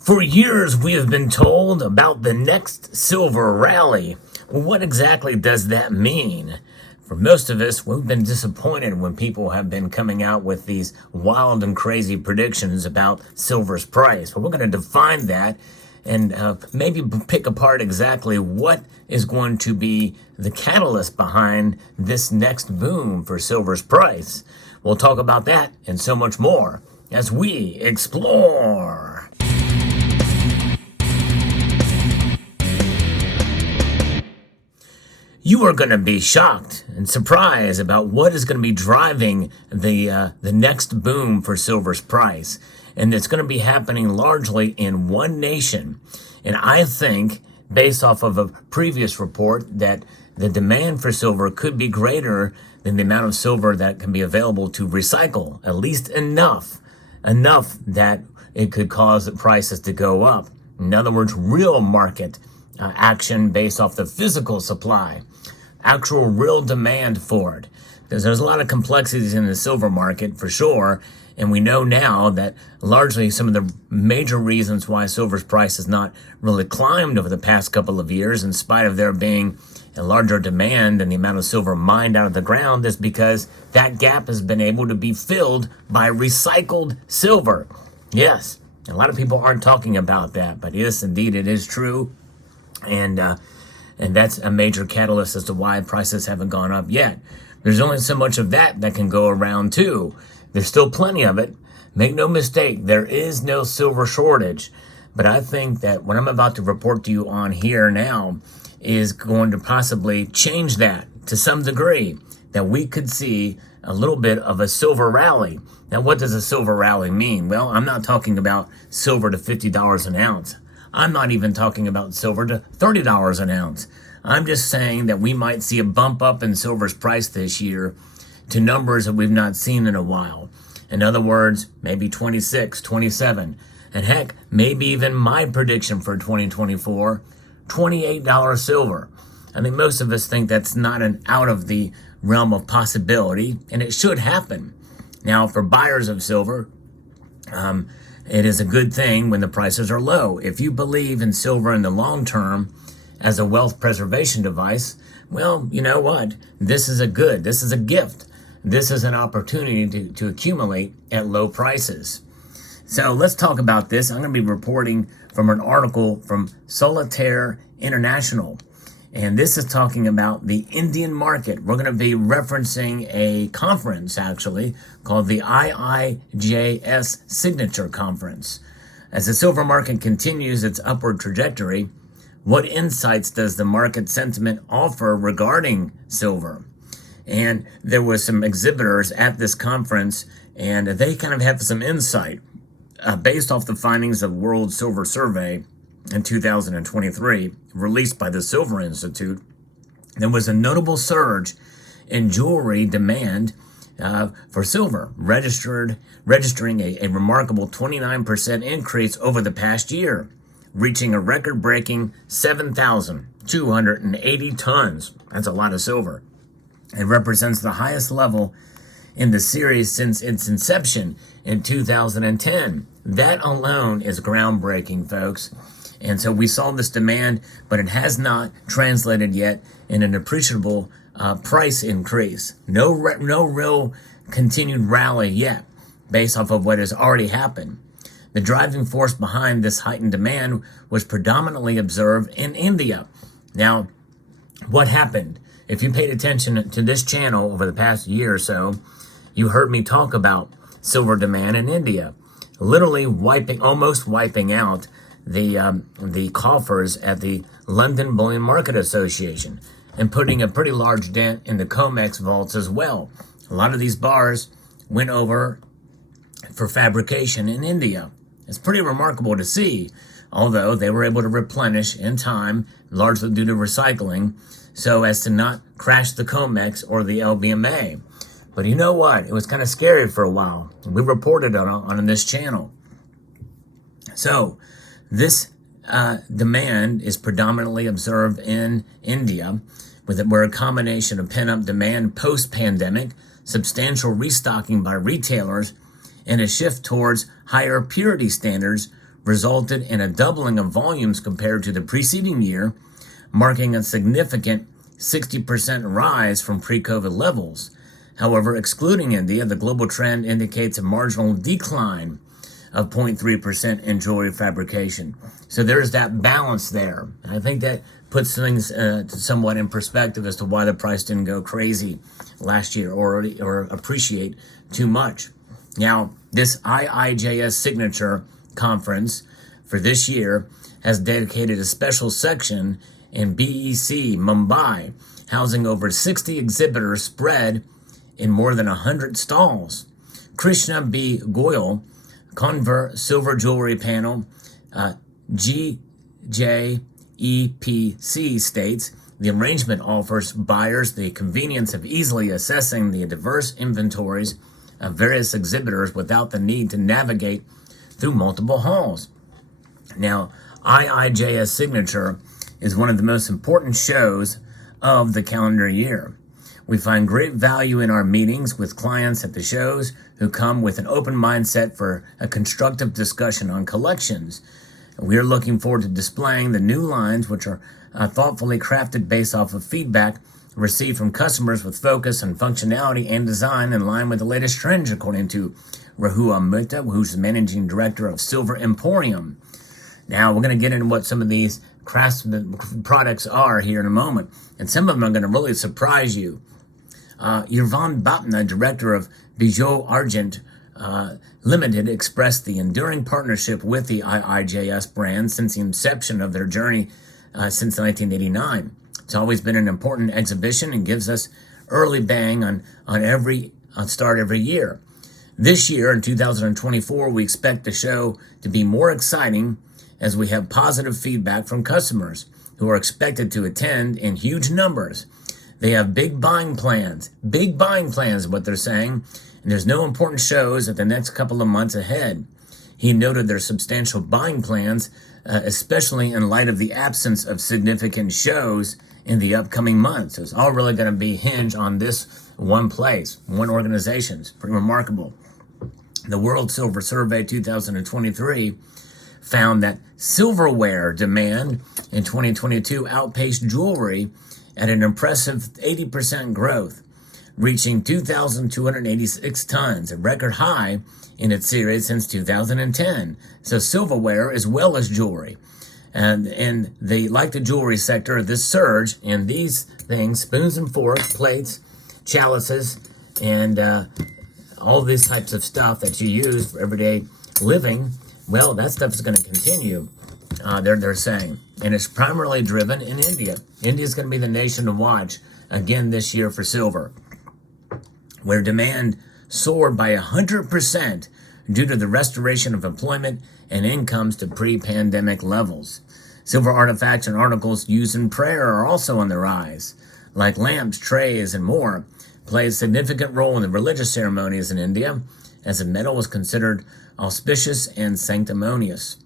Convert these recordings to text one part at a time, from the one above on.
For years, we have been told about the next silver rally. Well, what exactly does that mean? For most of us, we've been disappointed when people have been coming out with these wild and crazy predictions about silver's price. But we're going to define that and maybe pick apart exactly what is going to be the catalyst behind this next boom for silver's price. We'll talk about that and so much more as we explore. You are going to be shocked and surprised about what is going to be driving the next boom for silver's price. And it's going to be happening largely in one nation. And I think, based off of a previous report, that the demand for silver could be greater than the amount of silver that can be available to recycle, at least enough that it could cause the prices to go up. In other words, real market action based off the physical supply, actual real demand for it. Because there's a lot of complexities in the silver market for sure, and we know now that largely some of the major reasons why silver's price has not really climbed over the past couple of years, in spite of there being a larger demand and the amount of silver mined out of the ground, is because that gap has been able to be filled by recycled silver. Yes, a lot of people aren't talking about that, but yes, indeed, it is true. And that's a major catalyst as to why prices haven't gone up yet. There's only so much of that can go around too. There's still plenty of it. Make no mistake, there is no silver shortage. But I think that what I'm about to report to you on here now is going to possibly change that to some degree, that we could see a little bit of a silver rally. Now, what does a silver rally mean? Well, I'm not talking about silver to $50 an ounce. I'm not even talking about silver to $30 an ounce. I'm just saying that we might see a bump up in silver's price this year to numbers that we've not seen in a while. In other words, maybe 26, 27, and heck, maybe even my prediction for 2024, $28 silver. I mean, most of us think that's not an out of the realm of possibility, and it should happen. Now, for buyers of silver, it is a good thing when the prices are low. If you believe in silver in the long term as a wealth preservation device, well, you know what? This is a gift. This is an opportunity to accumulate at low prices. So let's talk about this. I'm going to be reporting from an article from Solitaire International. And this is talking about the Indian market. We're going to be referencing a conference, actually, called the IIJS Signature Conference. As the silver market continues its upward trajectory, what insights does the market sentiment offer regarding silver? And there was some exhibitors at this conference, and they kind of have some insight based off the findings of World Silver Survey in 2023, released by the Silver Institute. There was a notable surge in jewelry demand for silver, registering a remarkable 29% increase over the past year, reaching a record-breaking 7,280 tons. That's a lot of silver. It represents the highest level in the series since its inception in 2010. That alone is groundbreaking, folks. And so we saw this demand, but it has not translated yet in an appreciable price increase. No real continued rally yet, based off of what has already happened. The driving force behind this heightened demand was predominantly observed in India. Now, what happened? If you paid attention to this channel over the past year or so, you heard me talk about silver demand in India, literally almost wiping out the coffers at the London Bullion Market Association and putting a pretty large dent in the COMEX vaults as well. A lot of these bars went over for fabrication in India. It's pretty remarkable to see, although they were able to replenish in time, largely due to recycling, so as to not crash the COMEX or the LBMA. But you know what? It was kind of scary for a while. We reported on this channel. So this demand is predominantly observed in India, where a combination of pent-up demand post-pandemic, substantial restocking by retailers, and a shift towards higher purity standards resulted in a doubling of volumes compared to the preceding year, marking a significant 60% rise from pre-COVID levels. However, excluding India, the global trend indicates a marginal decline of 0.3% in jewelry fabrication. So there's that balance there. And I think that puts things somewhat in perspective as to why the price didn't go crazy last year or appreciate too much. Now, this IIJS signature conference for this year has dedicated a special section in BEC, Mumbai, housing over 60 exhibitors spread in more than 100 stalls. Krishna B. Goyal, Convert Silver Jewelry Panel, GJEPC, states, the arrangement offers buyers the convenience of easily assessing the diverse inventories of various exhibitors without the need to navigate through multiple halls. Now, IIJS Signature is one of the most important shows of the calendar year. We find great value in our meetings with clients at the shows who come with an open mindset for a constructive discussion on collections. We are looking forward to displaying the new lines, which are thoughtfully crafted based off of feedback received from customers with focus on functionality and design in line with the latest trends, according to Rahul Mehta, who's the managing director of Silver Emporium. Now, we're going to get into what some of these craftsman products are here in a moment, and some of them are going to really surprise you. Yvonne Bapna, director of Bijou Argent Limited, expressed the enduring partnership with the IIJS brand since the inception of their journey since 1989. It's always been an important exhibition and gives us early bang on start every year. This year, in 2024, we expect the show to be more exciting as we have positive feedback from customers who are expected to attend in huge numbers. They have big buying plans is what they're saying, and there's no important shows at the next couple of months ahead. He noted their substantial buying plans, especially in light of the absence of significant shows in the upcoming months. So it's all really going to be hinged on this one place, one organization. It's pretty remarkable. The World Silver Survey 2023 found that silverware demand in 2022 outpaced jewelry at an impressive 80% growth, reaching 2,286 tons, a record high in its series since 2010. So silverware as well as jewelry. And like the jewelry sector, this surge in these things, spoons and forks, plates, chalices, and all these types of stuff that you use for everyday living, well, that stuff is going to continue, they're saying. And it's primarily driven in India. India is going to be the nation to watch again this year for silver, where demand soared by 100% due to the restoration of employment and incomes to pre-pandemic levels. Silver artifacts and articles used in prayer are also on the rise, like lamps, trays, and more, play a significant role in the religious ceremonies in India, as the metal was considered auspicious and sanctimonious.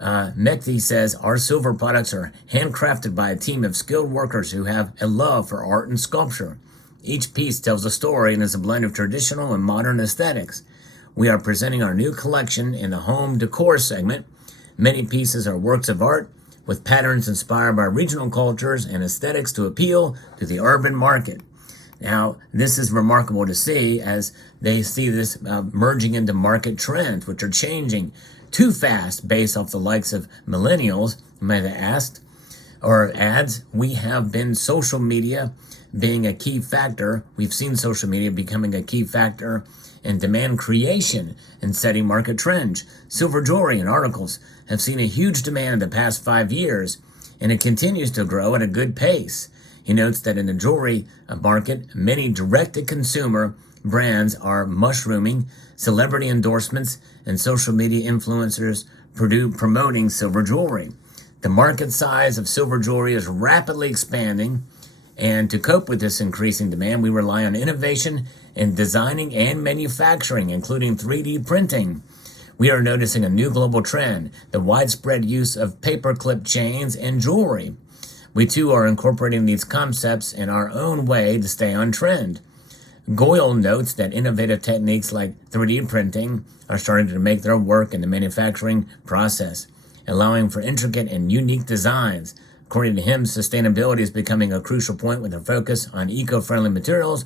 Mekti says, our silver products are handcrafted by a team of skilled workers who have a love for art and sculpture. Each piece tells a story and is a blend of traditional and modern aesthetics. We are presenting our new collection in the home decor segment. Many pieces are works of art with patterns inspired by regional cultures and aesthetics to appeal to the urban market. Now, this is remarkable to see as they see this merging into market trends, which are changing too fast based off the likes of millennials, you might have asked, or ads. We have been social media being a key factor. We've seen social media becoming a key factor in demand creation and setting market trends. Silver jewelry and articles have seen a huge demand in the past 5 years, and it continues to grow at a good pace. He notes that in the jewelry market, many direct-to-consumer brands are mushrooming, celebrity endorsements, and social media influencers promoting silver jewelry. The market size of silver jewelry is rapidly expanding, and to cope with this increasing demand, we rely on innovation in designing and manufacturing, including 3D printing. We are noticing a new global trend, the widespread use of paperclip chains in jewelry. We too are incorporating these concepts in our own way to stay on trend. Goyle notes that innovative techniques like 3D printing are starting to make their work in the manufacturing process, allowing for intricate and unique designs. According to him, sustainability is becoming a crucial point with a focus on eco-friendly materials.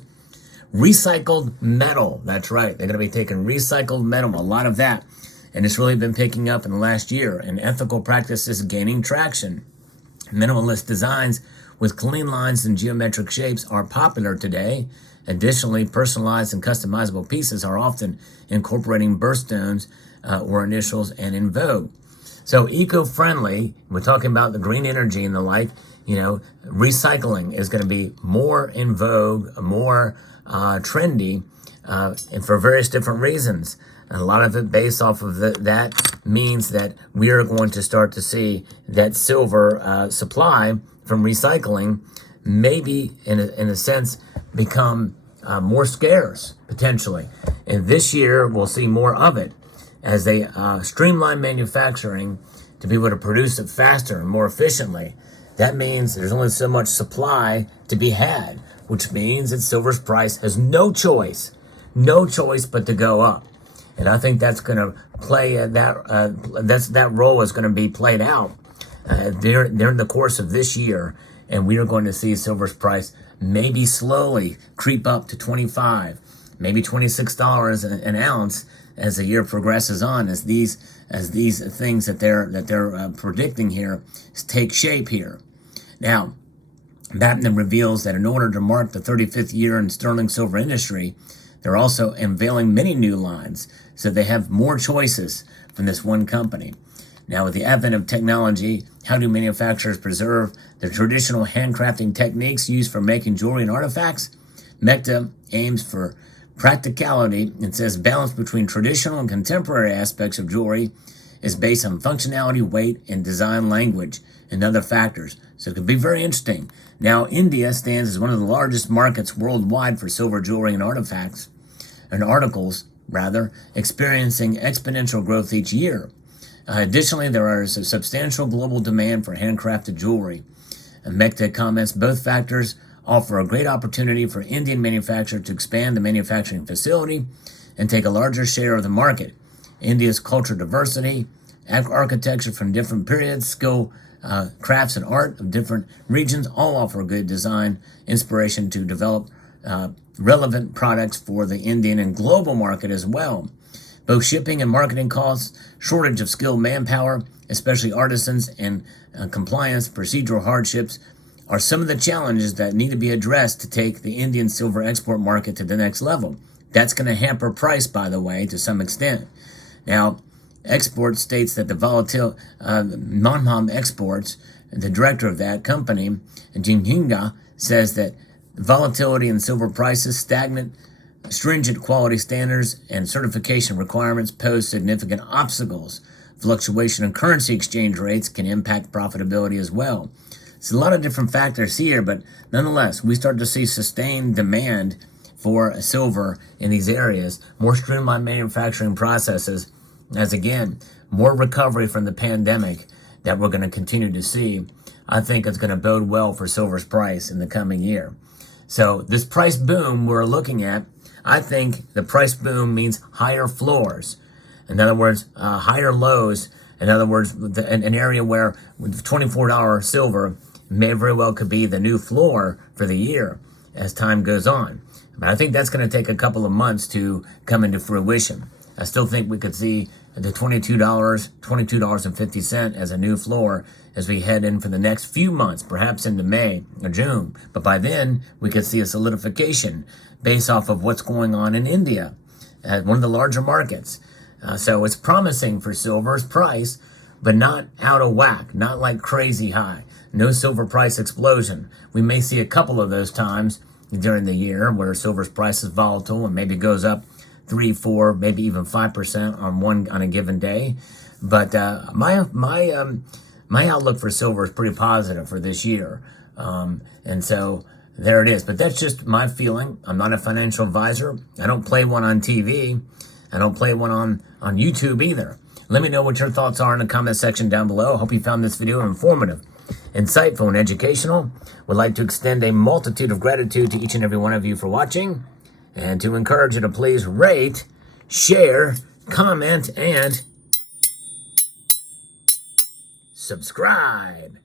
Recycled metal, that's right. They're going to be taking recycled metal, a lot of that. And it's really been picking up in the last year, and ethical practices gaining traction. Minimalist designs with clean lines and geometric shapes are popular today. Additionally, personalized and customizable pieces are often incorporating birthstones or initials and in vogue. So eco-friendly, we're talking about the green energy and the like, recycling is going to be more in vogue, more trendy, and for various different reasons. And a lot of it based off of that means that we are going to start to see that silver supply from recycling maybe in a sense become more scarce potentially. And this year we'll see more of it as they streamline manufacturing to be able to produce it faster and more efficiently. That means there's only so much supply to be had, which means that silver's price has no choice but to go up. And I think that's going to play that role is going to be played out during the course of this year, and we are going to see silver's price maybe slowly creep up to $25, maybe $26 an ounce as the year progresses on, as these things that they're predicting here take shape here. Now, Batman reveals that in order to mark the 35th year in sterling silver industry, they're also unveiling many new lines, so they have more choices from this one company. Now, with the advent of technology, how do manufacturers preserve the traditional handcrafting techniques used for making jewelry and artifacts? Mecta aims for practicality and says balance between traditional and contemporary aspects of jewelry is based on functionality, weight, and design language and other factors. So it could be very interesting. Now, India stands as one of the largest markets worldwide for silver jewelry and artifacts, and articles, experiencing exponential growth each year. Additionally, there is a substantial global demand for handcrafted jewelry. Mecta comments both factors offer a great opportunity for Indian manufacturers to expand the manufacturing facility and take a larger share of the market. India's cultural diversity, architecture from different periods, skill, crafts and art of different regions all offer good design inspiration to develop relevant products for the Indian and global market as well. Both shipping and marketing costs, shortage of skilled manpower, especially artisans, and compliance, procedural hardships are some of the challenges that need to be addressed to take the Indian silver export market to the next level. That's going to hamper price, by the way, to some extent. Now, Export states that the volatile Manham Exports, the director of that company, Jinhinga, says that volatility in silver prices, stagnant, stringent quality standards, and certification requirements pose significant obstacles. Fluctuation in currency exchange rates can impact profitability as well. It's a lot of different factors here, but nonetheless, we start to see sustained demand for silver in these areas, more streamlined manufacturing processes, as again, more recovery from the pandemic that we're going to continue to see. I think it's going to bode well for silver's price in the coming year. So this price boom we're looking at, I think the price boom means higher floors. In other words, higher lows. In other words, an area where $24 silver may very well could be the new floor for the year as time goes on. But I think that's going to take a couple of months to come into fruition. I still think we could see the $22.50 as a new floor as we head in for the next few months, perhaps into May or June. But by then, we could see a solidification based off of what's going on in India, one of the larger markets. So it's promising for silver's price, but not out of whack, not like crazy high. No silver price explosion. We may see a couple of those times during the year where silver's price is volatile and maybe goes up 3, 4, maybe even 5% on a given day. But my outlook for silver is pretty positive for this year. And so there it is. But that's just my feeling. I'm not a financial advisor. I don't play one on TV. I don't play one on YouTube either. Let me know what your thoughts are in the comment section down below. I hope you found this video informative, insightful, and educational. Would like to extend a multitude of gratitude to each and every one of you for watching. and to encourage you to please rate, share, comment, and subscribe.